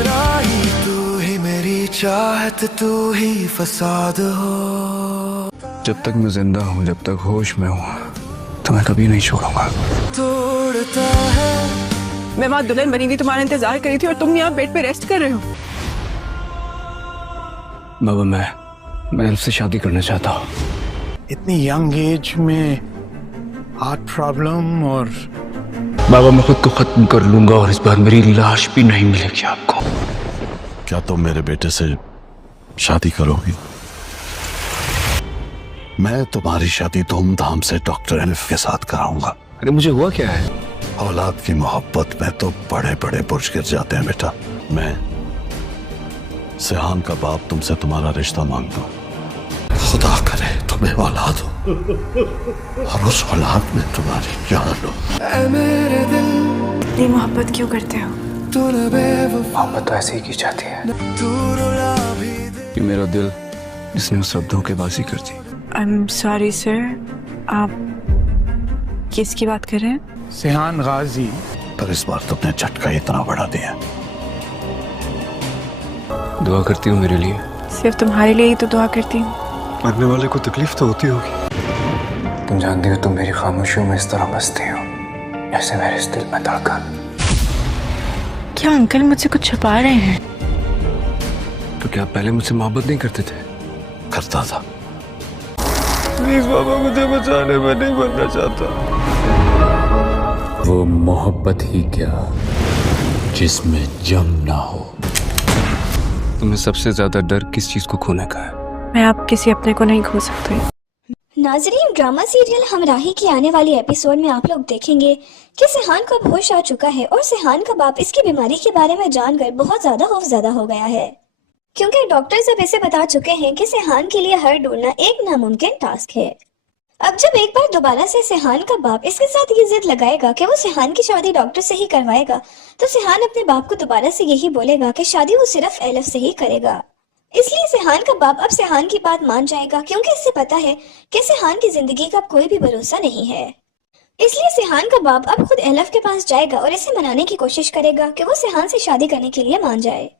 मेरा ही तू ही मेरी चाहत तू ही फसाद हो। जब तक मैं जिंदा हूँ, जब तक होश में हूँ, तो मैं कभी नहीं छोड़ूंगा। तोड़ता है मैं वहाँ दुल्हन बनी हुई तुम्हारा इंतजार करी थी और तुम यहाँ बेड पे रेस्ट कर रहे हो। बाबा मैं एल्फ से शादी करना चाहता हूँ। इतनी यंग एज में हार्ट प्रॉब्लम और बाबा मैं खुद को खत्म कर लूंगा और इस बार मेरी लाश भी नहीं मिलेगी आपको। क्या तुम मेरे बेटे से शादी करोगी? मैं तुम्हारी शादी धूमधाम से डॉक्टर एल्फ के साथ कराऊंगा। अरे मुझे हुआ क्या है? औलाद की मोहब्बत में तो बड़े बड़े बुर्ज गिर जाते हैं बेटा। मैं सिहान का बाप तुमसे तुम्हारा रिश्ता मांगता हूँ। खुदा करे तुम्हें औलाद हो और उस औलाद में तुम्हारी जान हो। ऐ मेरे दिल इतनी मोहब्बत क्यों करते हो? तू न बेवफा मोहब्बत तो ऐसे ही की जाती है तू रुला भी दे। कि मेरा दिल जिसने उस सब धोखेबाजी कर दी। आई एम सॉरी सर, आप किसकी बात कर रहे हैं? सिहान गाजी। पर इस बार तुमने झटका इतना बड़ा दिया। दुआ करती हूँ मेरे लिए। सिर्फ तुम्हारे लिए ही तो दुआ करती हूँ। मरने वाले को तकलीफ तो होती होगी। तुम जानती हो तुम मेरी खामोशियों में इस तरह बसती हो जैसे मेरे इस दिल में धड़कन। क्या अंकल मुझसे कुछ छुपा रहे हैं? तो क्या आप पहले मुझसे मोहब्बत नहीं करते थे? करता था। प्लीज बाबा मुझे बचाने, में नहीं बनना चाहता। वो मोहब्बत ही क्या जिसमें जम ना हो। तुम्हें सबसे ज्यादा डर किस चीज को खोने का है? मैं आप किसी अपने को नहीं खो सकती। नाजरीन, ड्रामा सीरियल हमराही की आने वाली एपिसोड में आप लोग देखेंगे कि सिहान को अब होश आ चुका है और सिहान का बाप इसकी बीमारी के बारे में जानकर बहुत ज्यादा खौफजदा हो गया है, क्योंकि डॉक्टर्स अब इसे बता चुके हैं कि सिहान के लिए हर ढूंढना एक नामुमकिन टास्क है। अब जब एक बार दोबारा से सिहान का बाप इसके साथ ये जिद लगाएगा कि वो सिहान की शादी डॉक्टर से ही करवाएगा, तो सिहान अपने बाप को दोबारा से यही बोलेगा कि शादी वो सिर्फ एलफ से ही करेगा। इसलिए सिहान का बाप अब सिहान की बात मान जाएगा, क्योंकि इससे पता है कि सिहान की जिंदगी का कोई भी भरोसा नहीं है। इसलिए सिहान का बाप अब खुद एलफ के पास जाएगा और इसे मनाने की कोशिश करेगा कि वो सिहान से शादी करने के लिए मान जाए।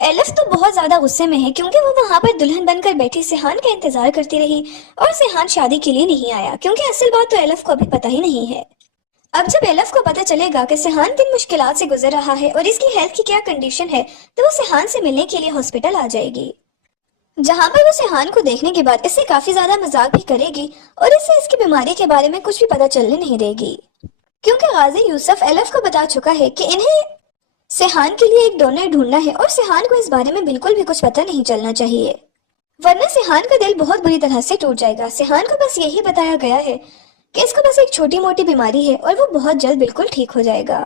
एलफ तो बहुत ज्यादा गुस्से में है, क्योंकि वो वहां पर दुल्हन बनकर बैठी सिहान का इंतजार करती रही और सिहान शादी के लिए नहीं आया, क्योंकि असल बात तो एलफ को अभी पता ही नहीं है। अब जब एलफ को पता चलेगा कि सिहान किन मुश्किलात से गुजर रहा है और इसकी हेल्थ की क्या कंडीशन है, तो वो सिहान से मिलने के लिए हॉस्पिटल आ जाएगी, जहां पर वो सिहान को देखने के बाद इससे काफी ज्यादा मजाक भी करेगी और इससे इसकी बीमारी के बारे में कुछ भी पता चलने नहीं देगी, क्योंकि गाजी यूसुफ एलफ को बता चुका है कि इन्हें सिहान के लिए एक डोनर ढूंढना है और सिहान को इस बारे में बिल्कुल भी कुछ पता नहीं चलना चाहिए, वरना सिहान का दिल बहुत बुरी तरह से टूट जाएगा। सिहान को बस यही बताया गया है कि इसको बस एक छोटी मोटी बीमारी है और वो बहुत जल्द बिल्कुल ठीक हो जाएगा।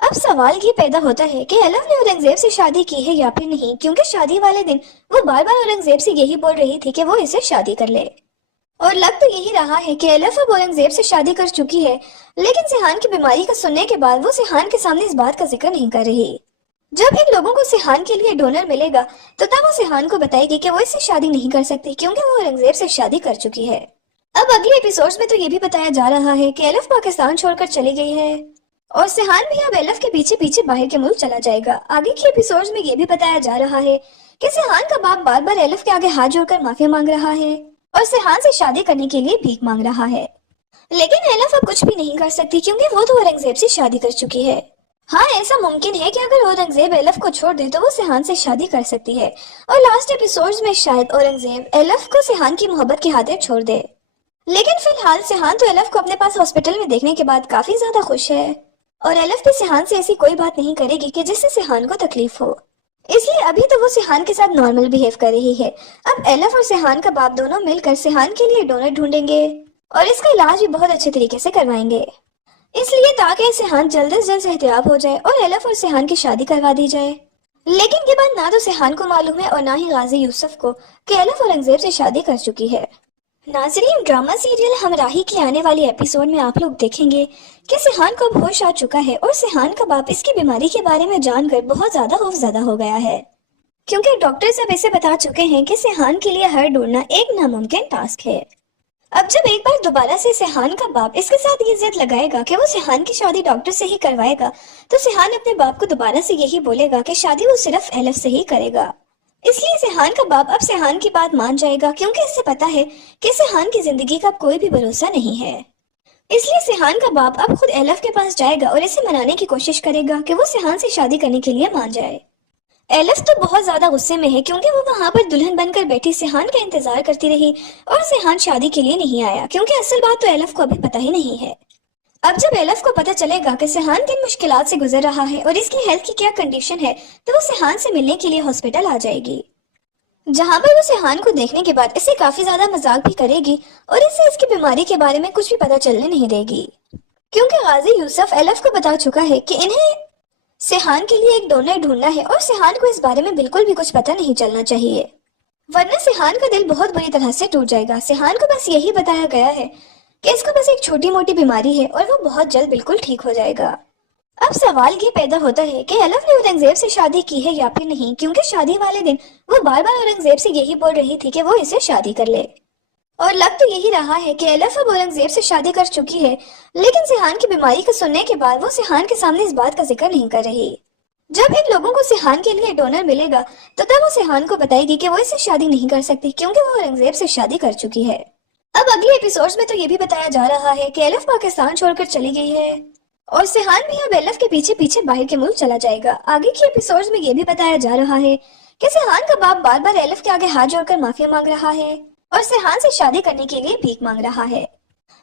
अब सवाल ये पैदा होता है कि एलफ ने औरंगजेब से शादी की है या फिर नहीं, क्योंकि शादी वाले दिन वो बार बार औरंगजेब से यही बोल रही थी कि वो इसे शादी कर ले, और लग तो यही रहा है कि एलफ अब औरंगजेब से शादी कर चुकी है, लेकिन सिहान की बीमारी का सुनने के बाद वो सिहान के सामने इस बात का जिक्र नहीं कर रही। जब इन लोगों को सिहान के लिए डोनर मिलेगा तो तब वो सिहान को बताएगी कि वो इससे शादी नहीं कर सकती, क्योंकि वो औरंगजेब से शादी कर चुकी है। अब अगले एपिसोड्स में तो ये भी बताया जा रहा है कि एलफ पाकिस्तान छोड़कर चली गई है और सिहान भी अब एलफ के पीछे पीछे बाहर के मुल्क चला जाएगा। आगे के एपिसोड्स में ये भी बताया जा रहा है कि सिहान का बाप बार बार एलफ के आगे हाथ जोड़कर माफी मांग रहा है और सिहान से शादी करने के लिए भीख मांग रहा है, लेकिन एलफ अब कुछ भी नहीं कर सकती, क्योंकि वो तो औरंगजेब से शादी कर चुकी है। हाँ, ऐसा मुमकिन है कि अगर औरंगजेब एलफ को छोड़ दे तो वो सिहान से शादी कर सकती है और लास्ट एपिसोड्स में शायद औरंगजेब एलफ को सिहान की मोहब्बत की खातिर छोड़ दे, लेकिन फिलहाल सिहान तो एलफ को अपने पास हॉस्पिटल में देखने के बाद काफी ज्यादा खुश है और एलफ भी सिहान से ऐसी कोई बात नहीं करेगी कि जिससे सिहान को तकलीफ हो, इसलिए अभी तो वो सिहान के साथ नॉर्मल बिहेव कर रही है। अब एलफ और सिहान का बाप दोनों मिलकर सिहान के लिए डोनर ढूंढेंगे और इसका इलाज भी बहुत अच्छे तरीके से करवाएंगे, इसलिए ताकि सिहान जल्द से जल्द सेहतियाब हो जाए और एलफ और सिहान की शादी करवा दी जाए। लेकिन ये बात ना तो सिहान को मालूम है और ना ही गाजी यूसुफ को कि एलफ औरंगजेब से शादी कर चुकी है। नाजरीन, ड्रामा सीरियल हमराही की आने वाली एपिसोड में आप लोग देखेंगे कि सिहान को अब होश आ चुका है और सिहान का बाप इसकी बीमारी के बारे में जानकर बहुत ज्यादा खौफजदा हो गया है, क्योंकि डॉक्टर्स अब इसे बता चुके हैं कि सिहान के लिए हर ढूंढना एक नामुमकिन टास्क है। अब जब एक बार दोबारा से सिहान का बाप इसके साथ ये जिद लगाएगा कि वो सिहान की शादी डॉक्टर से ही करवाएगा, तो सिहान अपने बाप को दोबारा से यही बोलेगा कि शादी वो सिर्फ एलफ से ही करेगा। इसलिए सिहान का बाप अब सिहान की बात मान जाएगा, क्योंकि इससे पता है कि सिहान की जिंदगी का कोई भी भरोसा नहीं है। इसलिए सिहान का बाप अब खुद एलफ के पास जाएगा और इसे मनाने की कोशिश करेगा कि वो सिहान से शादी करने के लिए मान जाए। एलफ तो बहुत ज्यादा गुस्से में है, क्योंकि वो वहां पर दुल्हन बनकर बैठी सिहान का इंतजार करती रही और सिहान शादी के लिए नहीं आया, क्योंकि असल बात तो एलफ को अभी पता ही नहीं है। अब जब एलफ को पता चलेगा कि सिहान किन मुश्किलात से गुजर रहा है और इसकी हेल्थ की क्या कंडीशन है, तो वो सिहान से मिलने के लिए हॉस्पिटल आ जाएगी, जहां पर वो सिहान को देखने के बाद इसे काफी ज्यादा मजाक भी करेगी और इससे इसकी बीमारी के बारे में कुछ भी पता चलने नहीं देगी, क्योंकि गाजी यूसुफ एलफ को बता चुका है कि इन्हें सिहान के लिए एक डोनर ढूंढना है और सिहान को इस बारे में बिल्कुल भी कुछ पता नहीं चलना चाहिए, वरना सिहान का दिल बहुत बुरी तरह से टूट जाएगा। सिहान को बस यही बताया गया है कि इसको बस एक छोटी मोटी बीमारी है और वो बहुत जल्द बिल्कुल ठीक हो जाएगा। अब सवाल ये पैदा होता है कि एलफ ने औरंगजेब से शादी की है या फिर नहीं, क्योंकि शादी वाले दिन वो बार बार औरंगजेब से यही बोल रही थी कि वो इसे शादी कर ले, और लग तो यही रहा है कि एलफ अब औरंगजेब से शादी कर चुकी है, लेकिन सिहान की बीमारी को सुनने के बाद वो सिहान के सामने इस बात का जिक्र नहीं कर रही। जब इन लोगों को सिहान के लिए डोनर मिलेगा तो तब वो सिहान को बताएगी कि वो इससे शादी नहीं कर सकती, क्योंकि वो औरंगजेब से शादी कर चुकी है। अब अगले एपिसोड्स में तो ये भी बताया जा रहा है कि एलफ पाकिस्तान छोड़कर चली गई है और सिहान भी अब एलफ के पीछे पीछे बाहर के मुल्क चला जाएगा। आगे के एपिसोड्स में ये भी बताया जा रहा है कि सिहान का बाप बार बार एलफ के आगे हाथ जोड़कर माफी मांग रहा है और सिहान से शादी करने के लिए भीख मांग रहा है,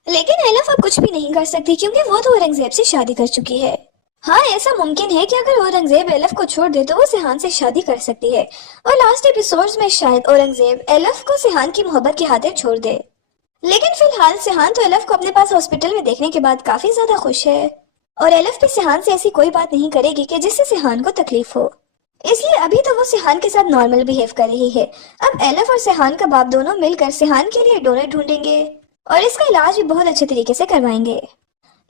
लेकिन एलफ अब कुछ भी नहीं कर सकती, क्योंकि वो तो औरंगजेब से शादी कर चुकी है। हाँ, ऐसा मुमकिन है कि अगर औरंगजेब एलफ को छोड़ दे तो वो सिहान से शादी कर सकती है और लास्ट एपिसोड्स में शायद औरंगजेब एलफ को सिहान की मोहब्बत की खातिर छोड़ दे, लेकिन फिलहाल सिहान तो एलफ को अपने पास हॉस्पिटल में देखने के बाद काफी ज्यादा खुश है और एलफ भी सिहान से ऐसी कोई बात नहीं करेगी कि जिससे सिहान को तकलीफ हो, इसलिए अभी तो वो सिहान के साथ नॉर्मल बिहेव कर रही है। अब एलफ और सिहान का बाप दोनों मिलकर सिहान के लिए डोनर ढूंढेंगे और इसका इलाज भी बहुत अच्छे तरीके से करवाएंगे,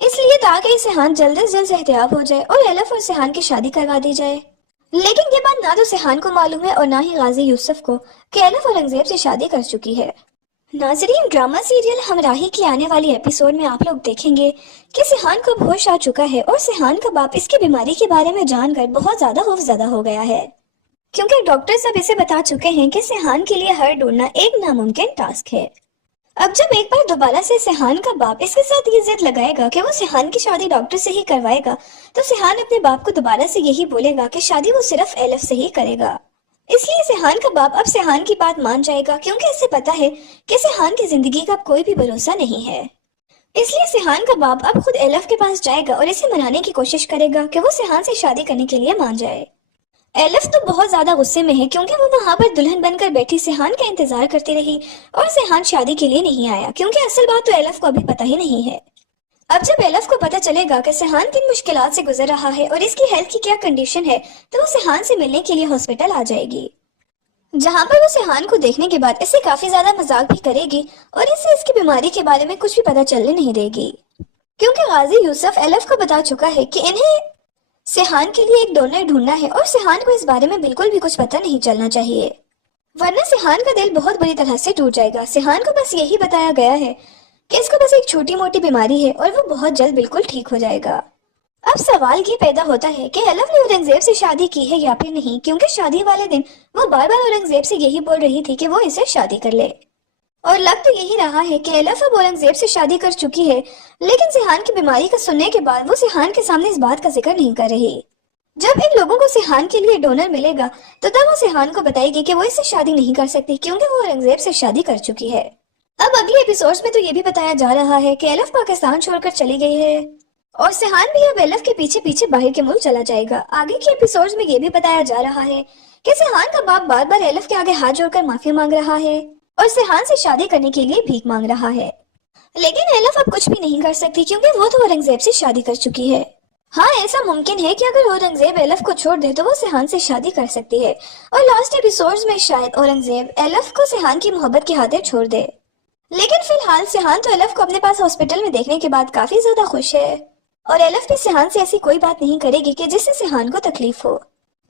इसलिए ताकि सिहान जल्द से जल्द सेहतियाब हो जाए और एलफ और सिहान की शादी करवा दी जाए। लेकिन ये बात ना तो सिहान को मालूम है और ना ही गाजी यूसुफ को कि एलफ औरंगजेब से शादी कर चुकी है। नाजरीन, ड्रामा सीरियल हमराही की आने वाली एपिसोड में आप लोग देखेंगे कि सिहान को होश आ चुका है और सिहान का बाप इसकी बीमारी के बारे में जानकर बहुत ज्यादा खौफजदा हो गया है, क्योंकि डॉक्टर सब इसे बता चुके हैं कि सिहान के लिए हर ढूंढना एक नामुमकिन टास्क है। अब जब एक बार दोबारा से सिहान का बाप इसके साथ ये जिद लगाएगा कि वो सिहान की शादी डॉक्टर से ही करवाएगा, तो सिहान अपने बाप को दोबारा से यही बोलेगा कि शादी वो सिर्फ एलफ से ही करेगा। इसलिए सिहान का बाप अब सिहान की बात मान जाएगा, क्योंकि इसे पता है कि सिहान की जिंदगी का कोई भी भरोसा नहीं है। इसलिए सिहान का बाप अब खुद एलफ के पास जाएगा और इसे मनाने की कोशिश करेगा कि वो सिहान से शादी करने के लिए मान जाए। एलफ तो बहुत ज्यादा गुस्से में है, क्योंकि वो वहां पर दुल्हन बनकर बैठी सिहान का इंतजार करती रही और सिहान शादी के लिए नहीं आया, क्योंकि असल बात तो एलफ को अभी पता ही नहीं है। अब जब एलफ को पता चलेगा कि सिहान किन मुश्किलात से गुजर रहा है और इसकी हेल्थ की क्या कंडीशन है, तो वो सिहान से मिलने के लिए हॉस्पिटल आ जाएगी, जहां पर वो सिहान को देखने के बाद इसे काफी ज्यादा मजाक भी करेगी और इससे इसकी बीमारी के बारे में कुछ भी पता चलने नहीं देगी, क्योंकि गाजी यूसुफ एलफ को बता चुका है कि इन्हें सिहान के लिए एक डोनर ढूंढना है और सिहान को इस बारे में बिल्कुल भी कुछ पता नहीं चलना चाहिए, वरना सिहान का दिल बहुत बुरी तरह से टूट जाएगा। सिहान को बस यही बताया गया है कि इसको बस एक छोटी मोटी बीमारी है और वो बहुत जल्द बिल्कुल ठीक हो जाएगा। अब सवाल ये पैदा होता है कि एलफ ने औरंगजेब से शादी की है या फिर नहीं, क्योंकि शादी वाले दिन वो बार बार औरंगजेब से यही बोल रही थी कि वो इसे शादी कर ले, और लग तो यही रहा है कि एलफ अब औरंगजेब से शादी कर चुकी है, लेकिन सिहान की बीमारी को सुनने के बाद वो सिहान के सामने इस बात का जिक्र नहीं कर रही। जब इन लोगों को सिहान के लिए डोनर मिलेगा तो तब वो सिहान को बताएगी कि वो इससे शादी नहीं कर सकती, क्योंकि वो औरंगजेब से शादी कर चुकी है। अब अगले एपिसोड्स में तो ये भी बताया जा रहा है कि एलफ पाकिस्तान छोड़कर चली गई है और सिहान भी अब एलफ के पीछे पीछे बाहर के मुल्क चला जाएगा। आगे के एपिसोड्स में ये भी बताया जा रहा है कि सिहान का बाप बार बार एलफ के आगे हाथ जोड़कर माफी मांग रहा है और सिहान से शादी करने के लिए भीख मांग रहा है, लेकिन एलफ अब कुछ भी नहीं कर सकती, क्योंकि वो तो औरंगजेब से शादी कर चुकी है। हाँ, ऐसा मुमकिन है कि अगर औरंगजेब एलफ को छोड़ दे तो वो सिहान से शादी कर सकती है और लास्ट एपिसोड्स में शायद औरंगजेब एलफ को सिहान की मोहब्बत की खातिर छोड़ दे, लेकिन फिलहाल सिहान तो एलफ को अपने पास हॉस्पिटल में देखने के बाद काफी ज्यादा खुश है और एलफ भी सिहान से ऐसी कोई बात नहीं करेगी कि जिससे सिहान को तकलीफ हो,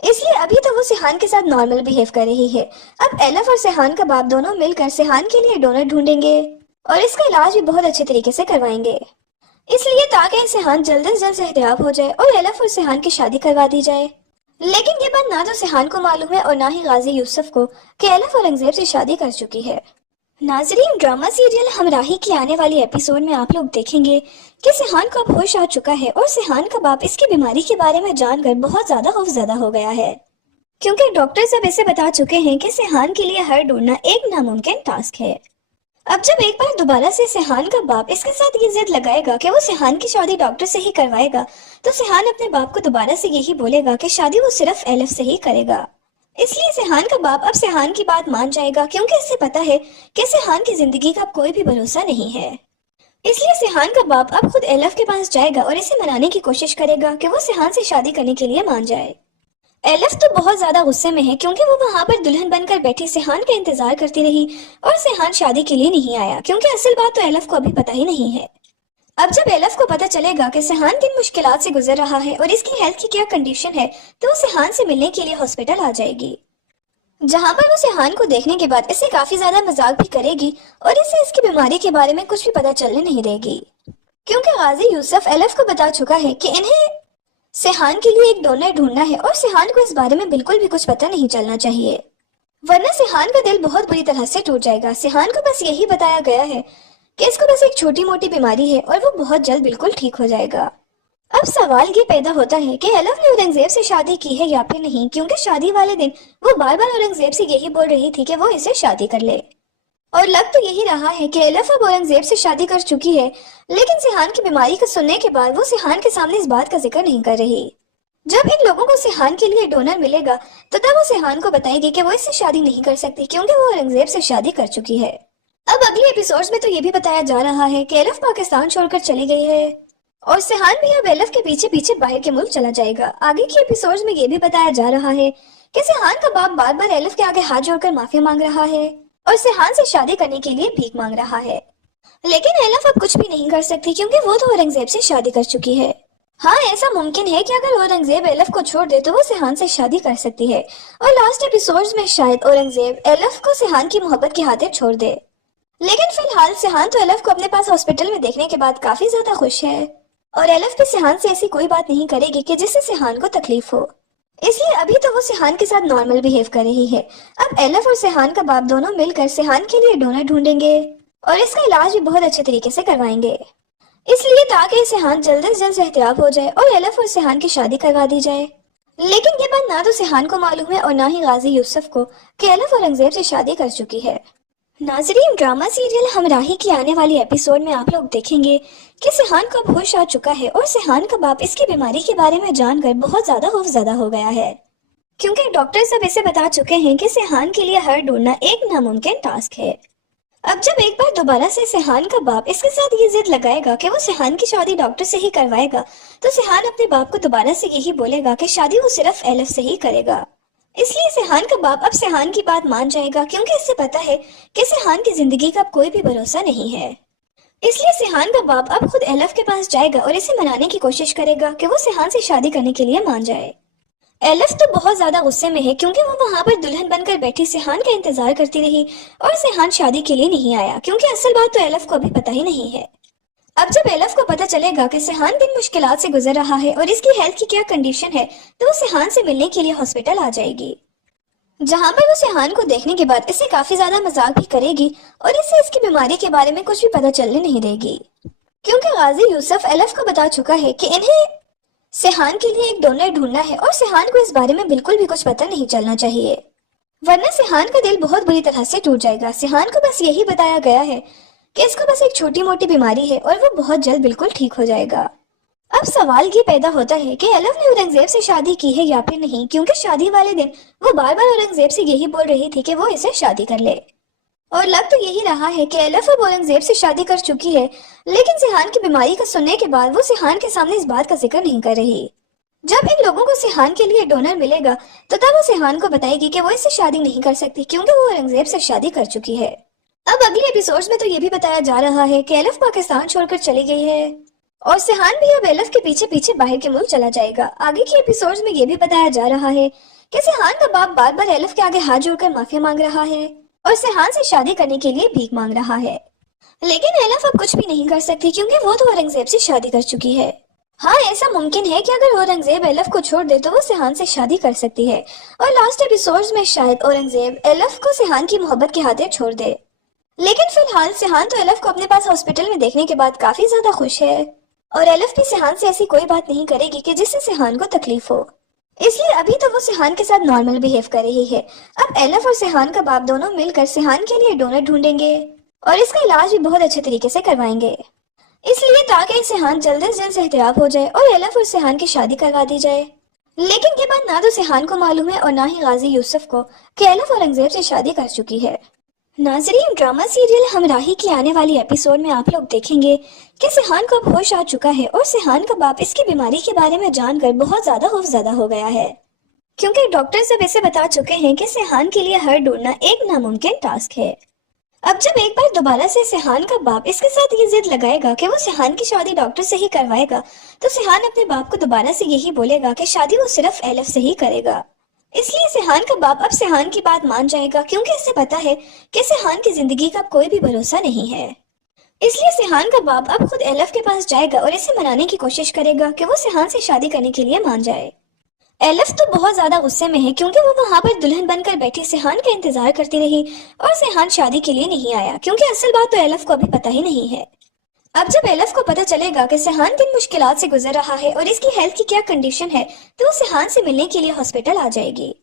इसलिए अभी तो वो सिहान के साथ नॉर्मल बिहेव कर रही है। अब एलफ और सिहान का बाप दोनों मिलकर सिहान के लिए डोनर ढूंढेंगे اور اس کا علاج بھی بہت اچھے طریقے سے کروائیں گے، اس لیے تاکہ سیحان جلد از جلد صحتیاب ہو جائے اور ایلف اور سیحان کی شادی کروا دی جائے۔ لیکن یہ بات نہ تو سیحان کو معلوم ہے اور نہ ہی غازی یوسف کو کہ ایلف اورنگزیب سے شادی کر چکی ہے۔ ناظرین، ڈرامہ سیریل ہمراہی کی آنے والی ایپیسوڈ میں آپ لوگ دیکھیں گے کہ سیحان کو اب ہوش آ چکا ہے اور سیحان کا باپ اس کی بیماری کے بارے میں جان کر بہت زیادہ خوفزدہ ہو گیا ہے، کیونکہ ڈاکٹرز اب اسے بتا چکے ہیں کہ سیحان کے لیے ہر ڈھونڈنا ایک ناممکن ٹاسک ہے۔ اب جب ایک بار دوبارہ سے سیحان کا باپ اس کے ساتھ یہ ضد لگائے گا کہ وہ سیحان کی شادی ڈاکٹر سے ہی کروائے گا، تو سیحان اپنے باپ کو دوبارہ سے یہی بولے گا کہ شادی وہ صرف ایلف سے ہی کرے گا۔ اس لیے سیحان کا باپ اب سیحان کی بات مان جائے گا، کیونکہ اسے پتا ہے کہ سیحان کی زندگی کا کوئی بھی بھروسہ نہیں ہے۔ اس لیے سیحان کا باپ اب خود ایلف کے پاس جائے گا اور اسے منانے کی کوشش کرے گا کہ وہ سیحان سے شادی کرنے کے لیے مان جائے۔ ایلف تو بہت زیادہ غصے میں ہے، کیونکہ وہ وہاں پر دلہن بن کر بیٹھی سیحان کا انتظار کرتی رہی اور سیحان شادی کے لیے نہیں آیا، کیونکہ اصل بات تو ایلف کو ابھی پتہ ہی نہیں ہے۔ اب جب ایلف کو پتہ چلے گا کہ سیحان کن مشکلات سے گزر رہا ہے اور اس کی ہیلتھ کی کیا کنڈیشن ہے، تو وہ سیحان سے ملنے کے لیے ہاسپٹل آ جائے گی، جہاں پر وہ سیحان کو دیکھنے کے بعد اسے کافی زیادہ مذاق بھی کرے گی اور اسے اس کی بیماری کے بارے میں کچھ بھی پتہ چلنے نہیں دے گی، کیونکہ غازی یوسف ایلف کو بتا چکا ہے کہ انہیں سیحان کے لیے ایک ڈونر ڈھونڈنا ہے اور سیحان کو اس بارے میں بالکل بھی کچھ پتہ نہیں چلنا چاہیے، ورنہ سیحان کا دل بہت بری طرح سے ٹوٹ جائے گا۔ سیحان کو بس یہی بتایا گیا ہے کہ اس کو بس ایک چھوٹی موٹی بیماری ہے اور وہ بہت جلد بالکل ٹھیک ہو جائے گا۔ اب سوال یہ پیدا ہوتا ہے کہ ایلف نے اورنگزیب سے شادی کی ہے یا پھر نہیں، کیونکہ شادی والے دن وہ بار بار اورنگزیب سے یہی بول رہی تھی کہ وہ اسے شادی کر لے، اور لگ تو یہی رہا ہے کہ ایلف اب اورنگزیب سے شادی کر چکی ہے، لیکن سیحان کی بیماری کو سننے کے بعد وہ سیحان کے سامنے اس بات کا ذکر نہیں کر رہی۔ جب ان لوگوں کو سیحان کے لیے ڈونر ملے گا تو تب وہ سیحان کو بتائے گی کہ وہ اس سے شادی نہیں کر سکتی، کیونکہ وہ اورنگزیب سے شادی کر چکی ہے۔ اب اگلی ایپیسوڈز میں تو یہ بھی بتایا جا رہا ہے کہ ایلف پاکستان چھوڑ کر چلی گئی ہے اور سیحان بھی اب ایلف کے پیچھے پیچھے باہر کے ملک چلا جائے گا۔ آگے کی ایپیسوڈز میں یہ بھی بتایا جا رہا ہے کہ سیحان کا باپ بار بار ایلف کے آگے ہاتھ جوڑ کر معافی مانگ رہا ہے اور سیحان سے شادی کرنے کے لیے بھیک مانگ رہا ہے، لیکن ایلف اب کچھ بھی نہیں کر سکتی، کیونکہ وہ تو اورنگزیب سے شادی کر چکی ہے۔ ہاں، ایسا ممکن ہے کہ اگر اورنگزیب ایلف کو چھوڑ دے تو وہ سیحان سے شادی کر سکتی ہے، اور لاسٹ ایپیسوڈز میں شاید اورنگزیب ایلف کو سیحان کی محبت کی خاطر چھوڑ دے، لیکن فی الحال سیحان تو ایلف کو اپنے پاس ہاسپٹل میں دیکھنے کے بعد کافی زیادہ خوش ہے، اور ایلف بھی سیحان سے ایسی کوئی بات نہیں کرے گی کہ جس سے سیحان کو تکلیف ہو، اس لیے ابھی تو وہ سیحان کے ساتھ نارمل بیہیو کر رہی ہے۔ اب ایلف اور سیحان کا باپ دونوں مل کر سیحان کے لیے ڈونر ڈھونڈیں گے اور اس کا علاج بھی بہت اچھے طریقے سے کروائیں گے، اس لیے تاکہ سیحان جلد از جلد صحتیاب ہو جائے اور ایلف اور سیحان کی شادی کروا دی جائے۔ لیکن یہ بات نہ تو سیحان کو معلوم ہے اور نہ ہی غازی یوسف کو کہ ایلف اورنگزیب سے شادی کر چکی ہے۔ ناظرین، ڈرامہ سیریل ہمراہی کی آنے والی ایپیسوڈ میں آپ لوگ دیکھیں گے کہ سیحان کو اب ہوش آ چکا ہے اور سیحان کا باپ اس کی بیماری کے بارے میں جان کر بہت زیادہ خوفزدہ ہو گیا ہے، کیونکہ ڈاکٹرز اب اسے بتا چکے ہیں کہ سیحان کے لیے ہر ڈھونڈنا ایک ناممکن ٹاسک ہے۔ اب جب ایک بار دوبارہ سے سیحان کا باپ اس کے ساتھ یہ ضد لگائے گا کہ وہ سیحان کی شادی ڈاکٹر سے ہی کروائے گا، تو سیحان اپنے باپ کو دوبارہ سے یہی بولے گا کہ شادی وہ صرف ایلف سے ہی کرے گا۔ اس لیے سیحان کا باپ اب سیحان کی بات مان جائے گا، کیونکہ اسے پتا ہے کہ سیحان کی زندگی کا کوئی بھی بھروسہ نہیں ہے۔ اس لیے سیحان کا باپ اب خود ایلف کے پاس جائے گا اور اسے منانے کی کوشش کرے گا کہ وہ سیحان سے شادی کرنے کے لیے مان جائے۔ ایلف تو بہت زیادہ غصے میں ہے، کیونکہ وہ وہاں پر دلہن بن کر بیٹھی سیحان کا انتظار کرتی رہی اور سیحان شادی کے لیے نہیں آیا، کیونکہ اصل بات تو ایلف کو ابھی پتہ ہی نہیں ہے۔ اب جب ایلف کو پتہ چلے گا کہ سیحان کن مشکلات سے گزر رہا ہے اور اس کی ہیلتھ کی کیا کنڈیشن ہے، تو وہ سیحان سے ملنے کے لیے ہاسپٹل آ جائے گی، جہاں پر وہ سیحان کو دیکھنے کے بعد اسے کافی زیادہ مذاق بھی کرے گی اور اسے اس کی بیماری کے بارے میں کچھ بھی پتہ چلنے نہیں دے گی، کیونکہ غازی یوسف ایلف کو بتا چکا ہے کہ انہیں سیحان کے لیے ایک ڈونر ڈھونڈنا ہے اور سیحان کو اس بارے میں بالکل بھی کچھ پتہ نہیں چلنا چاہیے، ورنہ سیحان کا دل بہت بری طرح سے ٹوٹ جائے گا۔ سیحان کو بس یہی بتایا گیا ہے کہ اس کو بس ایک چھوٹی موٹی بیماری ہے اور وہ بہت جلد بالکل ٹھیک ہو جائے گا۔ اب سوال یہ پیدا ہوتا ہے کہ ایلف نے اورنگزیب سے شادی کی ہے یا پھر نہیں، کیونکہ شادی والے دن وہ بار بار اورنگزیب سے یہی بول رہی تھی کہ وہ اسے شادی کر لے، اور لگ تو یہی رہا ہے کہ ایلف اب اورنگزیب سے شادی کر چکی ہے، لیکن سیحان کی بیماری کو سننے کے بعد وہ سیحان کے سامنے اس بات کا ذکر نہیں کر رہی۔ جب ان لوگوں کو سیحان کے لیے ڈونر ملے گا تو تب وہ سیحان کو بتائے گی کہ وہ اس سے شادی نہیں کر سکتی، کیونکہ وہ اورنگزیب سے شادی کر چکی ہے۔ اب اگلی ایپیسوڈز میں تو یہ بھی بتایا جا رہا ہے کہ ایلف پاکستان چھوڑ کر چلی گئی ہے اور سیحان بھی اب ایلف کے پیچھے پیچھے باہر کے ملک چلا جائے گا۔ آگے کی ایپیسوڈز میں یہ بھی بتایا جا رہا ہے کہ سیحان کا باپ بار بار ایلف کے آگے ہاتھ جوڑ کر معافی مانگ رہا ہے اور سیحان سے شادی کرنے کے لیے بھیک مانگ رہا ہے، लेकिन एलफ अब कुछ भी नहीं कर सकती क्योंकि वो तो औरंगजेब से शादी कर चुकी है। हाँ, ऐसा मुमकिन है कि अगर औरंगजेब एलफ को छोड़ दे तो वो सिहान से शादी कर सकती है और लास्ट एपिसोड्स में शायद औरंगजेब एलफ को सिहान की मोहब्बत की खातिर छोड़ दे। लेकिन फिलहाल सिहान तो एलफ को अपने पास हॉस्पिटल में देखने के बाद काफी ज्यादा खुश है और एलफ भी सिहान से ऐसी कोई बात नहीं करेगी कि जिससे सिहान को तकलीफ हो, इसलिए अभी तो वो सिहान के साथ नॉर्मल बिहेव कर रही है। अब एलफ और सिहान का बाप दोनों मिलकर सिहान के लिए डोनर ढूंढेंगे और इसका इलाज भी बहुत अच्छे तरीके से करवाएंगे, इसलिए ताकि सिहान जल्द से जल्द सेहतयाब हो जाए और एलफ और सिहान की शादी करवा दी जाए। लेकिन ये बात ना तो सिहान को मालूम है और ना ही गाजी यूसुफ को कि एलफ औरंगजेब से शादी कर चुकी है। नाजरीन, ड्रामा सीरियल हमराही की आने वाली एपिसोड में आप लोग देखेंगे कि सिहान को अब होश आ चुका है और सिहान का बाप इसकी बीमारी के बारे में जानकर बहुत ज्यादा खौफजदा हो गया है, क्योंकि डॉक्टर सब इसे बता चुके हैं कि सिहान के लिए हर ढूंढना एक नामुमकिन टास्क है। अब जब एक बार दोबारा से सिहान का बाप इसके साथ ये जिद लगाएगा कि वो सिहान की शादी डॉक्टर से ही करवाएगा, तो सिहान अपने बाप को दोबारा से यही बोलेगा कि शादी वो सिर्फ एलफ से ही करेगा। इसलिए सिहान का बाप अब सिहान की बात मान जाएगा, क्योंकि इसे पता है कि सिहान की जिंदगी का कोई भी भरोसा नहीं है। इसलिए सिहान का बाप अब खुद एलफ के पास जाएगा और इसे मनाने की कोशिश करेगा कि वो सिहान से शादी करने के लिए मान जाए। एलफ तो बहुत ज्यादा गुस्से में है क्योंकि वो वहां पर दुल्हन बनकर बैठी सिहान का इंतजार करती रही और सिहान शादी के लिए नहीं आया, क्योंकि असल बात तो एलफ को अभी पता ही नहीं है। अब जब एलफ को पता चलेगा कि सिहान किन मुश्किलात से गुजर रहा है और इसकी हेल्थ की क्या कंडीशन है, तो वो सिहान से मिलने के लिए हॉस्पिटल आ जाएगी,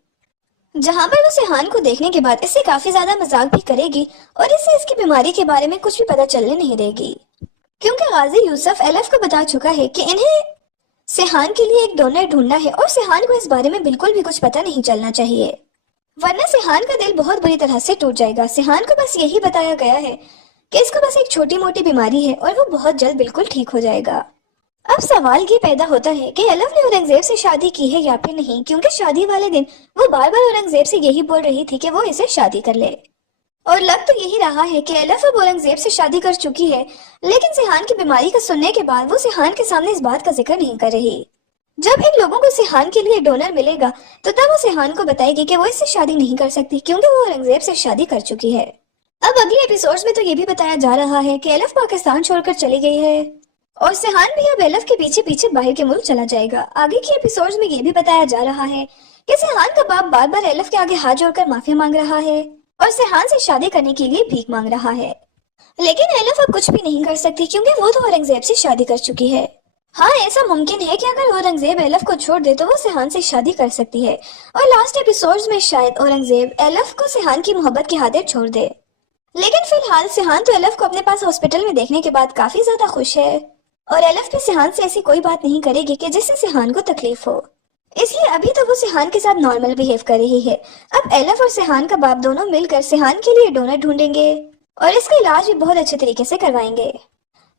जहां पर वो सिहान को देखने के बाद इससे काफी ज्यादा मजाक भी करेगी और इससे इसकी बीमारी के बारे में कुछ भी पता चलने नहीं देगी, क्योंकि गाजी यूसुफ एलफ को बता चुका है कि इन्हें सिहान के लिए एक डोनर ढूंढना है और सिहान को इस बारे में बिल्कुल भी कुछ पता नहीं चलना चाहिए, वरना सिहान का दिल बहुत बुरी तरह से टूट जाएगा। सिहान को बस यही बताया गया है कि इसको बस एक छोटी मोटी बीमारी है और वो बहुत जल्द बिल्कुल ठीक हो जाएगा। अब सवाल ये पैदा होता है कि एलफ ने औरंगजेब से शादी की है या फिर नहीं, क्योंकि शादी वाले दिन वो बार बार औरंगजेब से यही बोल रही थी कि वो इसे शादी कर ले, और लग तो यही रहा है कि एलफ अब औरंगजेब से शादी कर चुकी है। लेकिन सिहान की बीमारी का सुनने के बाद वो सिहान के सामने इस बात का जिक्र नहीं कर रही। जब इन लोगों को सिहान के लिए डोनर मिलेगा तो तब वो सिहान को बताएगी कि वो इससे शादी नहीं कर सकती, क्योंकि वो औरंगजेब से शादी कर चुकी है। अब अगले एपिसोड्स में तो ये भी बताया जा रहा है कि एलफ पाकिस्तान छोड़कर चली गई है और सिहान भी अब एलफ के पीछे पीछे बाहर के मुल्क चला जाएगा। आगे के एपिसोड्स में ये भी बताया जा रहा है कि सिहान का बाप बार बार एलफ के आगे हाथ जोड़कर माफी मांग रहा है और सिहान से शादी करने के लिए भीख मांग रहा है। लेकिन एलफ अब कुछ भी नहीं कर सकती क्योंकि वो तो औरंगजेब से शादी कर चुकी है। हाँ, ऐसा मुमकिन है कि अगर औरंगजेब एलफ को छोड़ दे तो वो सिहान से शादी कर सकती है और लास्ट एपिसोड्स में शायद औरंगजेब एलफ को सिहान की मोहब्बत की खातिर छोड़ दे। लेकिन फिलहाल सिहान तो एलफ को अपने पास हॉस्पिटल में देखने के बाद काफी ज्यादा खुश है और एलफ भी सिहान से ऐसी कोई बात नहीं करेगी कि जिससे सिहान को तकलीफ हो, इसलिए अभी तो वो सिहान के साथ नॉर्मल बिहेव कर रही है। अब एलफ और सिहान का बाप दोनों मिलकर सिहान के लिए डोनर ढूंढेंगे और इसका इलाज भी बहुत अच्छे तरीके से करवाएंगे,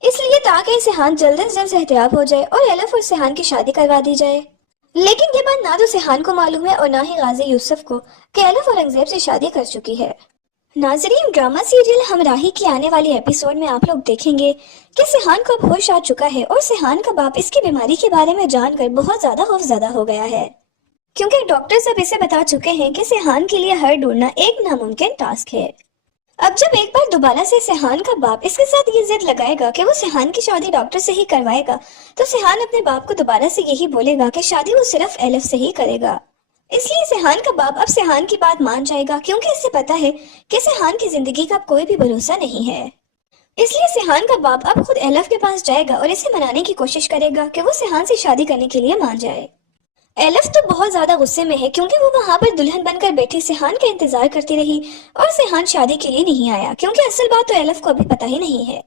इसलिए ताकि सिहान जल्द से जल्द सेहतयाब हो जाए और एलफ और सिहान की शादी करवा दी जाए। लेकिन ये बात ना तो सिहान को मालूम है और ना ही गाजी यूसुफ को कि एलफ औरंगजेब से शादी कर चुकी है। नाजरीन, ड्रामा सीरियल हमराही की आने वाली एपिसोड में आप लोग देखेंगे कि सिहान को अब होश आ चुका है और सिहान का बाप इसकी बीमारी के बारे में जानकर बहुत ज्यादा खौफजदा हो गया है, क्योंकि डॉक्टर सब इसे बता चुके हैं कि सिहान के लिए हर ढूंढना एक नामुमकिन टास्क है। अब जब एक बार दोबारा से सिहान का बाप इसके साथ ये जिद लगाएगा कि वो सिहान की शादी डॉक्टर से ही करवाएगा, तो सिहान अपने बाप को दोबारा से यही बोलेगा कि शादी वो सिर्फ एलफ से ही करेगा। इसलिए सिहान का बाप अब सिहान की बात मान जाएगा, क्योंकि इसे पता है कि सिहान की जिंदगी का कोई भी भरोसा नहीं है। इसलिए सिहान का बाप अब खुद एलफ के पास जाएगा और इसे मनाने की कोशिश करेगा कि वो सिहान से शादी करने के लिए मान जाए। एलफ तो बहुत ज्यादा गुस्से में है क्योंकि वो वहां पर दुल्हन बनकर बैठी सिहान का इंतजार करती रही और सिहान शादी के लिए नहीं आया, क्योंकि असल बात तो एलफ को अभी पता ही नहीं है।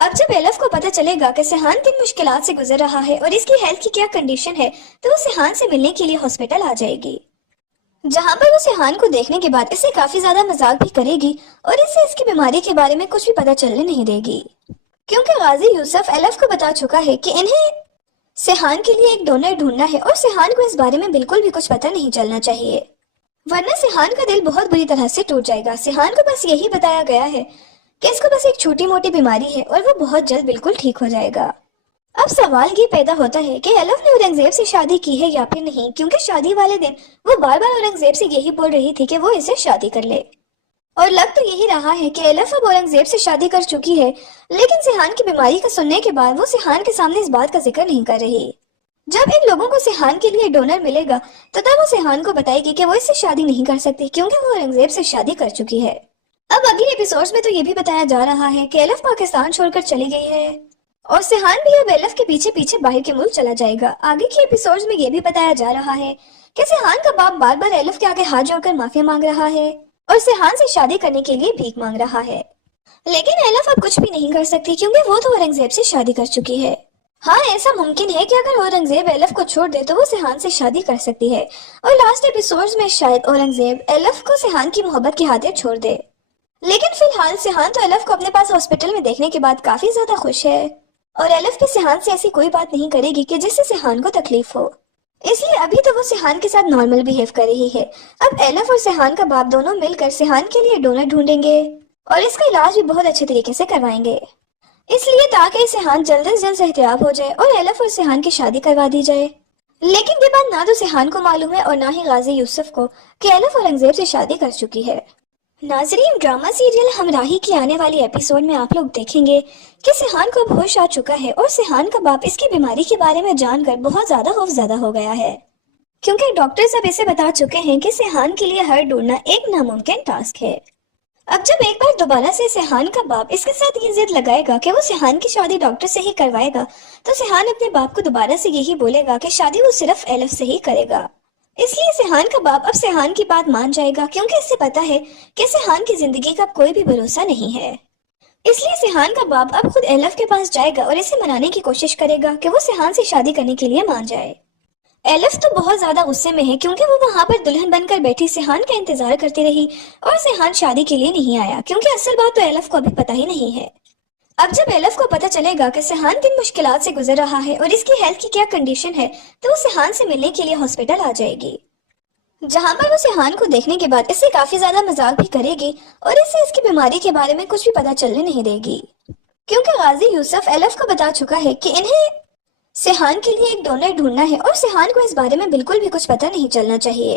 अब जब एलफ को पता चलेगा कि सिहान किन मुश्किलात से गुजर रहा है और इसकी हेल्थ की क्या कंडीशन है, तो वो सिहान से मिलने के लिए हॉस्पिटल आ जाएगी, जहां पर वो सिहान को देखने के बाद इससे काफी ज्यादा मजाक भी करेगी और इससे इसकी बीमारी के बारे में कुछ भी पता चलने नहीं देगी, क्योंकि गाजी यूसुफ एलफ को बता चुका है कि इन्हें सिहान के लिए एक डोनर ढूंढना है और सिहान को इस बारे में बिल्कुल भी कुछ पता नहीं चलना चाहिए, वरना सिहान का दिल बहुत बुरी तरह से टूट जाएगा। सिहान को बस यही बताया गया है कि इसको बस एक छोटी मोटी बीमारी है और वो बहुत जल्द बिल्कुल ठीक हो जाएगा। अब सवाल ये पैदा होता है कि एलफ ने औरंगजेब से शादी की है या फिर नहीं, क्योंकि शादी वाले दिन वो बार बार औरंगजेब से यही बोल रही थी कि वो इसे शादी कर ले, اور لگ تو یہی رہا ہے کہ الف اب اورنگزیب سے شادی کر چکی ہے، لیکن سیحان کی بیماری کا سننے کے بعد وہ سیحان کے سامنے اس بات کا ذکر نہیں کر رہی۔ جب ان لوگوں کو سیحان کے لیے ڈونر ملے گا تو تب وہ سیحان کو بتائے گی کہ وہ اس سے شادی نہیں کر سکتی کیونکہ وہ اورنگزیب سے شادی کر چکی ہے۔ اب اگلی ایپیسوڈز میں تو یہ بھی بتایا جا رہا ہے کہ الف پاکستان چھوڑ کر چلی گئی ہے اور سیحان بھی اب الف کے پیچھے پیچھے باہر کے ملک چلا جائے گا۔ آگے کی ایپیسوڈز میں یہ بھی بتایا جا رہا ہے کہ سیحان کا باپ بار بار الف کے آگے ہاتھ جوڑ کر معافی مانگ رہا ہے اور سیحان سے شادی کرنے کے لیے بھیک مانگ رہا ہے، لیکن الف اب کچھ بھی نہیں کر سکتی کیونکہ وہ تو اورنگزیب سے شادی کر چکی ہے۔ ہاں ایسا ممکن ہے کہ اگر اورنگزیب الف کو چھوڑ دے تو وہ سیحان سے شادی کر سکتی ہے اور لاسٹ ایپیسوڈز میں شاید اورنگزیب الف کو سیحان کی محبت کی خاطر چھوڑ دے، لیکن فی الحال سیحان تو الف کو اپنے پاس ہاسپٹل میں دیکھنے کے بعد کافی زیادہ خوش ہے اور الف بھی سیحان سے ایسی کوئی بات نہیں کرے گی کہ جس سے سیحان کو تکلیف ہو، اس لیے ابھی تو وہ سیحان کے ساتھ نارمل بیہیو کر رہی ہے۔ اب الف اور سیحان کا باپ دونوں مل کر سیحان کے لیے ڈونر ڈھونڈیں گے اور اس کا علاج بھی بہت اچھے طریقے سے کروائیں گے، اس لیے تاکہ سیحان جلد از جلد صحتیاب ہو جائے اور الف اور سیحان کی شادی کروا دی جائے۔ لیکن یہ بات نہ تو سیحان کو معلوم ہے اور نہ ہی غازی یوسف کو کہ الف اورنگزیب سے شادی کر چکی ہے۔ ناظرین، ڈرامہ سیریل ہمراہی کی آنے والی ایپیسوڈ میں آپ لوگ دیکھیں گے کہ سیحان کو اب ہوش آ چکا ہے اور سیحان کا باپ اس کی بیماری کے بارے میں جان کر بہت زیادہ خوفزدہ ہو گیا ہے، کیونکہ ڈاکٹرز اب اسے بتا چکے ہیں کہ سیحان کے لیے ہر ڈھونڈنا ایک ناممکن ٹاسک ہے۔ اب جب ایک بار دوبارہ سے سیحان کا باپ اس کے ساتھ یہ ضد لگائے گا کہ وہ سیحان کی شادی ڈاکٹر سے ہی کروائے گا تو سیحان اپنے باپ کو دوبارہ سے یہی بولے گا کہ شادی وہ صرف الف سے ہی کرے گا۔ اس لیے سیحان کا باپ اب سیحان کی بات مان جائے گا کیونکہ اس سے پتا ہے کہ سیحان کی زندگی کا کوئی بھی بھروسہ نہیں ہے۔ اس لیے سیحان کا باپ اب خود الف کے پاس جائے گا اور اسے منانے کی کوشش کرے گا کہ وہ سیحان سے شادی کرنے کے لیے مان جائے۔ الف تو بہت زیادہ غصے میں ہے کیونکہ وہ وہاں پر دلہن بن کر بیٹھی سیحان کا انتظار کرتی رہی اور سیحان شادی کے لیے نہیں آیا، کیونکہ اصل بات تو الف کو ابھی پتہ ہی نہیں ہے۔ اب جب الف کو پتہ چلے گا کہ سیحان کن مشکلات سے گزر رہا ہے اور اس کی ہیلتھ کی کیا کنڈیشن ہے تو وہ سیحان سے ملنے کے لیے ہاسپٹل آ جائے گی، جہاں پر وہ سیحان کو دیکھنے کے بعد اس سے کافی زیادہ مذاق بھی کرے گی اور اس سے اس کی بیماری کے بارے میں کچھ بھی پتہ چلنے نہیں دے گی، کیونکہ غازی یوسف الف کو بتا چکا ہے کہ انہیں سیحان کے لیے ایک ڈونر ڈھونڈنا ہے اور سیحان کو اس بارے میں بالکل بھی کچھ پتہ نہیں چلنا چاہیے،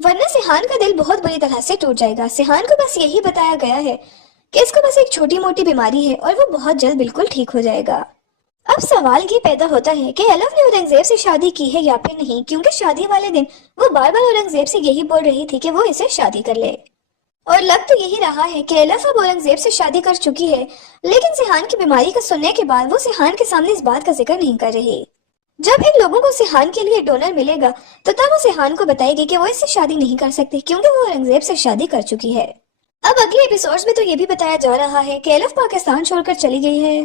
ورنہ سیحان کا دل بہت بری طرح سے ٹوٹ جائے گا۔ سیحان کو بس یہی بتایا گیا ہے کہ اس کو بس ایک چھوٹی موٹی بیماری ہے اور وہ بہت جلد بالکل ٹھیک ہو جائے گا۔ اب سوال یہ پیدا ہوتا ہے کہ الف نے اورنگزیب سے شادی کی ہے یا پھر نہیں، کیونکہ شادی والے دن وہ بار بار اورنگزیب سے یہی بول رہی تھی کہ وہ اسے شادی کر لے، اور لگ تو یہی رہا ہے کہ الف اب اورنگزیب سے شادی کر چکی ہے، لیکن سیحان کی بیماری کا سننے کے بعد وہ سیحان کے سامنے اس بات کا ذکر نہیں کر رہی۔ جب ان لوگوں کو سیحان کے لیے ڈونر ملے گا تو تب وہ سیحان کو بتائے گی کہ وہ اس سے شادی نہیں کر سکتی کیونکہ وہ اورنگزیب سے شادی کر چکی ہے۔ اب اگلی ایپیسوڈز میں تو یہ بھی بتایا جا رہا ہے کہ الف پاکستان چھوڑ کر چلی گئی ہے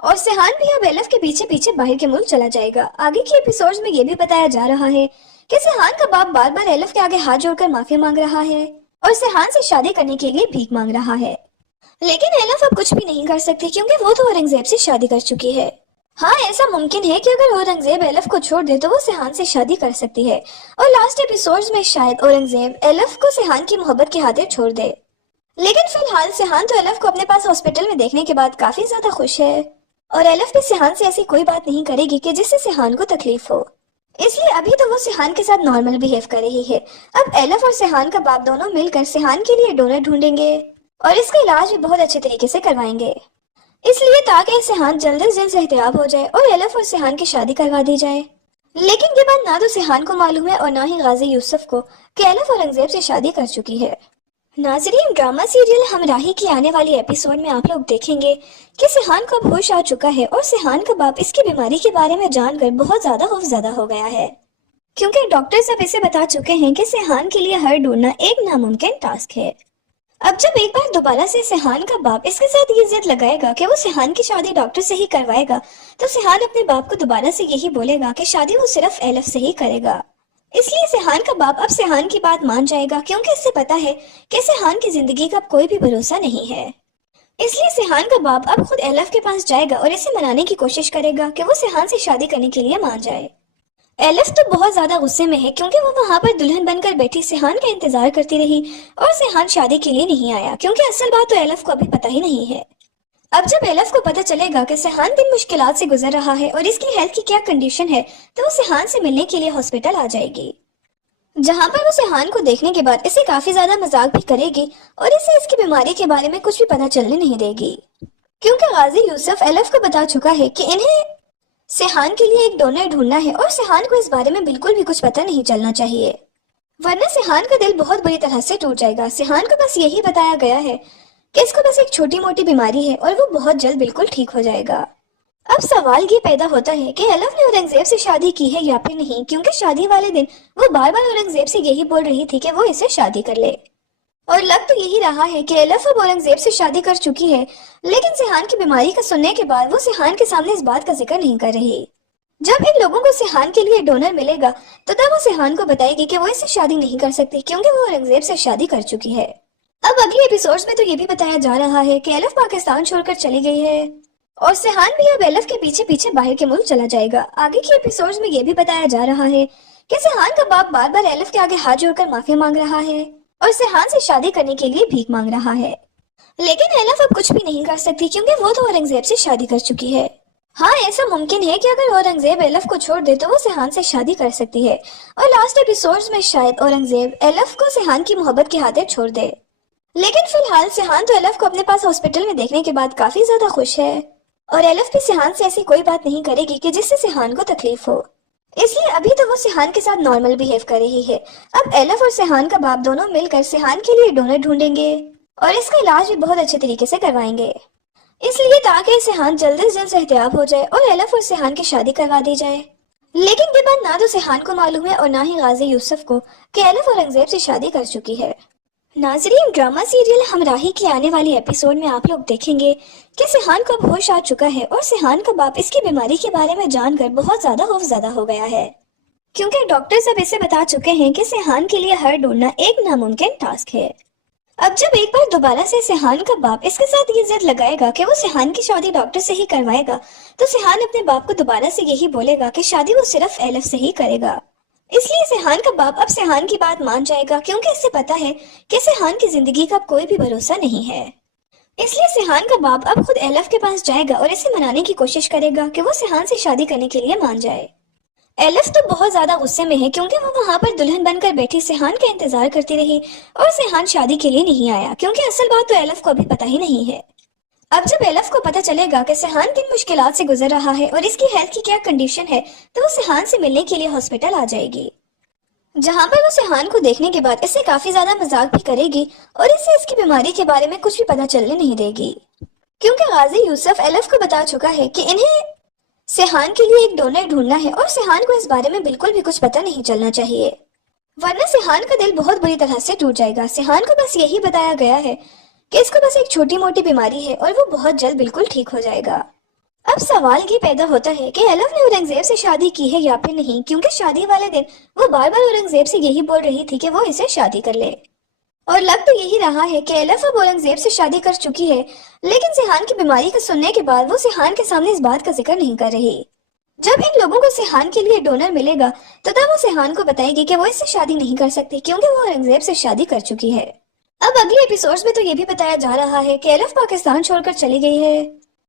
اور سیحان بھی اب الف کے پیچھے پیچھے باہر کے ملک چلا جائے گا۔ آگے کی ایپیسوڈز میں یہ بھی بتایا جا رہا ہے کہ سیحان کا باپ بار بار الف کے آگے ہاتھ جوڑ کر معافی مانگ رہا ہے اور سیحان سے شادی کرنے کے لیے بھیک مانگ رہا ہے، لیکن الف اب کچھ بھی نہیں کر سکتی کیونکہ وہ تو اورنگزیب سے شادی کر چکی ہے۔ ہاں ایسا ممکن ہے کہ اگر اورنگزیب الف کو چھوڑ دے تو وہ سیحان سے شادی کر سکتی ہے اور لاسٹ ایپیسوڈز میں شاید اورنگزیب الف کو سیحان کی محبت کی خاطر چھوڑ دے، لیکن فی الحال سیحان تو الف کو اپنے پاس ہاسپٹل میں دیکھنے کے بعد کافی زیادہ خوش ہے اور الف بھی سیحان سے ایسی کوئی بات نہیں کرے گی کہ جس سے سیحان کو تکلیف ہو، اس لیے ابھی تو وہ سیحان کے ساتھ نارمل بیہیو کر رہی ہے۔ اب الف اور سیحان کا باپ دونوں مل کر سیحان کے لیے ڈونر ڈھونڈیں گے اور اس کا علاج بھی بہت اچھے طریقے سے کروائیں گے، اس لیے تاکہ سیحان جلد از جلد صحتیاب ہو جائے اور الف اور سیحان کی شادی کروا دی جائے۔ لیکن یہ بات نہ تو سیحان کو معلوم ہے اور نہ ہی غازی یوسف کو کہ الف اورنگزیب سے شادی کر چکی ہے۔ ناظرین، ڈرامہ سیریل ہمراہی کی آنے والی ایپیسوڈ میں آپ لوگ دیکھیں گے کہ سیحان کو اب ہوش آ چکا ہے اور سیحان کا باپ اس کی بیماری کے بارے میں جان کر بہت زیادہ خوفزدہ ہو گیا ہے، کیونکہ ڈاکٹرز اب اسے بتا چکے ہیں کہ سیحان کے لیے ہر ڈھونڈنا ایک ناممکن ٹاسک ہے۔ اب جب ایک بار دوبارہ سے سیحان کا باپ اس کے ساتھ یہ ضد لگائے گا کہ وہ سیحان کی شادی ڈاکٹر سے ہی کروائے گا تو سیحان اپنے باپ کو دوبارہ سے یہی بولے گا کہ شادی وہ صرف الف سے ہی کرے گا۔ اس لیے سیحان کا باپ اب سیحان کی بات مان جائے گا کیونکہ اس سے پتا ہے کہ سیحان کی زندگی کا کوئی بھی بھروسہ نہیں ہے۔ اس لیے سیحان کا باپ اب خود الف کے پاس جائے گا اور اسے منانے کی کوشش کرے گا کہ وہ سیحان سے شادی کرنے کے لیے مان جائے۔ الف تو بہت زیادہ غصے میں ہے کیونکہ وہ وہاں پر دلہن بن کر بیٹھی سیحان کا انتظار کرتی رہی اور سیحان شادی کے لیے نہیں آیا، کیونکہ اصل بات تو الف کو ابھی پتہ ہی نہیں ہے۔ اب جب الف کو پتہ چلے گا کہ سیحان کن مشکلات سے گزر رہا ہے اور اس کی ہیلتھ کی کیا کنڈیشن ہے تو وہ سیحان سے ملنے کے لیے ہاسپٹل آ جائے گی، जहाँ पर वो सिहान को देखने के बाद इसे काफी ज्यादा मजाक भी करेगी और इसे इसकी बीमारी के बारे में कुछ भी पता चलने नहीं देगी, क्योंकि गाजी यूसुफ एलफ को बता चुका है कि इन्हें सिहान के लिए एक डोनर ढूंढना है और सिहान को इस बारे में बिल्कुल भी कुछ पता नहीं चलना चाहिए, वरना सिहान का दिल बहुत बुरी तरह से टूट जाएगा। सिहान को बस यही बताया गया है कि इसको बस एक छोटी मोटी बीमारी है और वो बहुत जल्द बिल्कुल ठीक हो जाएगा। अब सवाल ये पैदा होता है कि एलफ ने औरंगजेब से शादी की है या फिर नहीं, क्योंकि शादी वाले दिन वो बार बार औरंगजेब से यही बोल रही थी कि वो इसे शादी कर ले, और लग तो यही रहा है कि एलफ अब औरंगजेब से शादी कर चुकी है, लेकिन सिहान की बीमारी का सुनने के बाद वो सिहान के सामने इस बात का जिक्र नहीं कर रही। जब इन लोगों को सिहान के लिए डोनर मिलेगा तो तब वो सिहान को बताएगी कि वो इससे शादी नहीं कर सकती, क्योंकि वो औरंगजेब से शादी कर चुकी है। अब अगले एपिसोड्स में तो ये भी बताया जा रहा है कि एलफ पाकिस्तान छोड़कर चली गई है और सिहान भी अब एलफ के पीछे पीछे बाहर के मुल्क चला जाएगा। आगे के एपिसोड्स में ये भी बताया जा रहा है कि सिहान का बाप बार बार एलफ के आगे हाथ जोड़कर माफी मांग रहा है और सिहान से शादी करने के लिए भीख मांग रहा है, लेकिन एलफ अब कुछ भी नहीं कर सकती क्योंकि वो तो औरंगजेब से शादी कर चुकी है। हाँ, ऐसा मुमकिन है कि अगर औरंगजेब एलफ को छोड़ दे तो वो सिहान से शादी कर सकती है और लास्ट एपिसोड्स में शायद औरंगजेब एलफ को सिहान की मोहब्बत के हाथे छोड़ दे, लेकिन फिलहाल सिहान तो एलफ को अपने पास हॉस्पिटल में देखने के बाद काफी ज्यादा खुश है और एलफ भी सिहान से ऐसी कोई बात नहीं करेगी कि जिससे सिहान को तकलीफ हो, इसलिए अभी तो वो सिहान के साथ नॉर्मल बिहेव कर रही है। अब एलफ और सिहान का बाप दोनों मिलकर सिहान के लिए डोनर ढूंढेंगे और इसका इलाज भी बहुत अच्छे तरीके से करवाएंगे, इसलिए ताकि सिहान जल्द से जल्द सेहतियाब हो जाए और एलफ और सिहान की शादी करवा दी जाए। लेकिन ये बात ना तो सिहान को मालूम है और ना ही गाजी यूसुफ को कि एलफ औरंगजेब से शादी कर चुकी है। नाजरीन, ड्रामा सीरियल हमराही के आने वाले एपिसोड में आप लोग देखेंगे कि सिहान को अब होश आ चुका है और सिहान का बाप इसकी बीमारी के बारे में जानकर बहुत ज्यादा खौफजदा हो गया है, क्योंकि डॉक्टर्स अब इसे बता चुके हैं कि सिहान के लिए हर ढूंढना एक नामुमकिन टास्क है। अब जब एक बार दोबारा से सिहान का बाप इसके साथ ये जिद लगाएगा कि वो सिहान की शादी डॉक्टर से ही करवाएगा, तो सिहान अपने बाप को दोबारा से यही बोलेगा कि शादी वो सिर्फ एलफ से ही करेगा। इसलिए सिहान का बाप अब सिहान की बात मान जाएगा, क्योंकि इसे पता है कि सिहान की जिंदगी का कोई भी भरोसा नहीं है। इसलिए सिहान का बाप अब खुद एलफ के पास जाएगा और इसे मनाने की कोशिश करेगा कि वो सिहान से शादी करने के लिए मान जाए। एलफ तो बहुत ज्यादा गुस्से में है क्योंकि वो वहाँ पर दुल्हन बनकर बैठी सिहान का इंतजार करती रही और सिहान शादी के लिए नहीं आया, क्योंकि असल बात तो एलफ को अभी पता ही नहीं है। अब जब एलफ को पता चलेगा कि सिहान किन मुश्किलात से गुजर रहा है और इसकी हेल्थ की क्या कंडीशन है, तो वो सिहान से मिलने के लिए हॉस्पिटल आ जाएगी, जहाँ पर वो सिहान को देखने के बाद इससे काफी ज्यादा मजाक भी करेगी और इससे इसकी बीमारी के बारे में कुछ भी पता चलने नहीं देगी, क्योंकि गाजी यूसुफ एलफ को बता चुका है कि इन्हें सिहान के लिए एक डोनर ढूंढना है और सिहान को इस बारे में बिल्कुल भी कुछ पता नहीं चलना चाहिए, वरना सिहान का दिल बहुत बुरी तरह से टूट जाएगा। सिहान को बस यही बताया गया है कि इसको बस एक छोटी मोटी बीमारी है और वो बहुत जल्द बिल्कुल ठीक हो जाएगा। अब सवाल ये पैदा होता है कि एलफ ने औरंगजेब से शादी की है या फिर नहीं, क्योंकि शादी वाले दिन वो बार बार औरंगजेब से यही बोल रही थी कि वो इसे शादी कर ले, और लग तो यही रहा है कि एलफ अब औरंगजेब से शादी कर चुकी है, लेकिन सिहान की बीमारी को सुनने के बाद वो सिहान के सामने इस बात का जिक्र नहीं कर रही। जब इन लोगों को सिहान के लिए डोनर मिलेगा तो तब वो सिहान को बताएगी कि वो इससे शादी नहीं कर सकती, क्योंकि वो औरंगजेब से शादी कर चुकी है। अब अगले एपिसोड्स में तो ये भी बताया जा रहा है कि एलफ पाकिस्तान छोड़कर चली गई है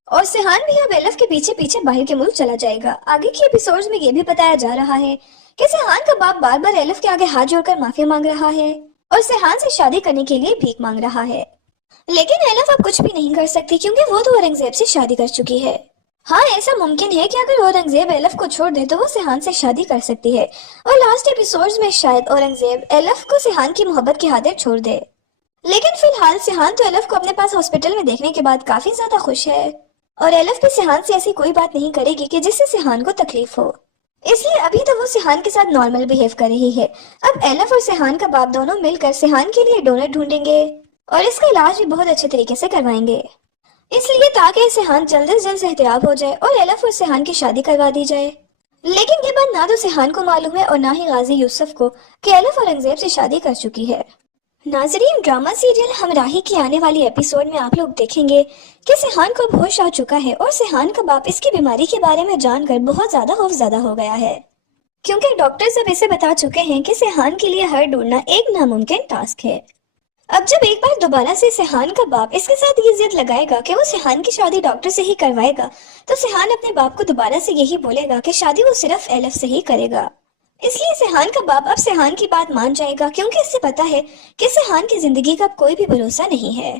और सिहान भी अब एलफ के पीछे पीछे बाहर के मुल्क चला जाएगा। आगे के एपिसोड्स में ये भी बताया जा रहा है कि सिहान का बाप बार बार एलफ के आगे हाथ जोड़कर माफी मांग रहा है और सिहान से शादी करने के लिए भीख मांग रहा है, लेकिन एलफ अब कुछ भी नहीं कर सकती क्योंकि वो तो औरंगजेब से शादी कर चुकी है। हाँ, ऐसा मुमकिन है कि अगर औरंगजेब एलफ को छोड़ दे तो वो सिहान से शादी कर सकती है और लास्ट एपिसोड्स में शायद औरंगजेब एलफ को सिहान की मोहब्बत के हाथे छोड़ दे, लेकिन फिलहाल सिहान तो एलफ को अपने पास हॉस्पिटल में देखने के बाद काफी ज्यादा खुश है और एलफ भी सिहान से ऐसी कोई बात नहीं करेगी कि जिससे सिहान को तकलीफ हो, इसलिए अभी तो वो सिहान के साथ नॉर्मल बिहेव कर रही है। अब एलफ और सिहान का बाप दोनों मिलकर सिहान के लिए डोनर ढूंढेंगे और इसका इलाज भी बहुत अच्छे तरीके से करवाएंगे, इसलिए ताकि सिहान जल्द से जल्द सेहतियाब हो जाए और एलफ और सिहान की शादी करवा दी जाए। लेकिन ये बात ना तो सिहान को मालूम है और ना ही गाजी यूसुफ को कि एलफ औरंगजेब से शादी कर चुकी है। नाजरीन, ड्रामा सीरियल हमराही के आने वाली एपिसोड में आप लोग देखेंगे कि सिहान को अब होश आ चुका है और सिहान का बाप इसकी बीमारी के बारे में जानकर बहुत ज्यादा खौफजदा हो गया है, क्योंकि डॉक्टर्स अब इसे बता चुके हैं कि सिहान के लिए हर ढूंढना एक नामुमकिन टास्क है। अब जब एक बार दोबारा से सिहान का बाप इसके साथ ये जिद लगाएगा कि वो सिहान की शादी डॉक्टर से ही करवाएगा, तो सिहान अपने बाप को दोबारा से यही बोलेगा कि शादी वो सिर्फ एलफ से ही करेगा। اس لیے سیحان کا باپ اب سیحان کی بات مان جائے گا، کیونکہ اسے پتا ہے کہ سیحان کی زندگی کا کوئی بھی بھروسہ نہیں ہے۔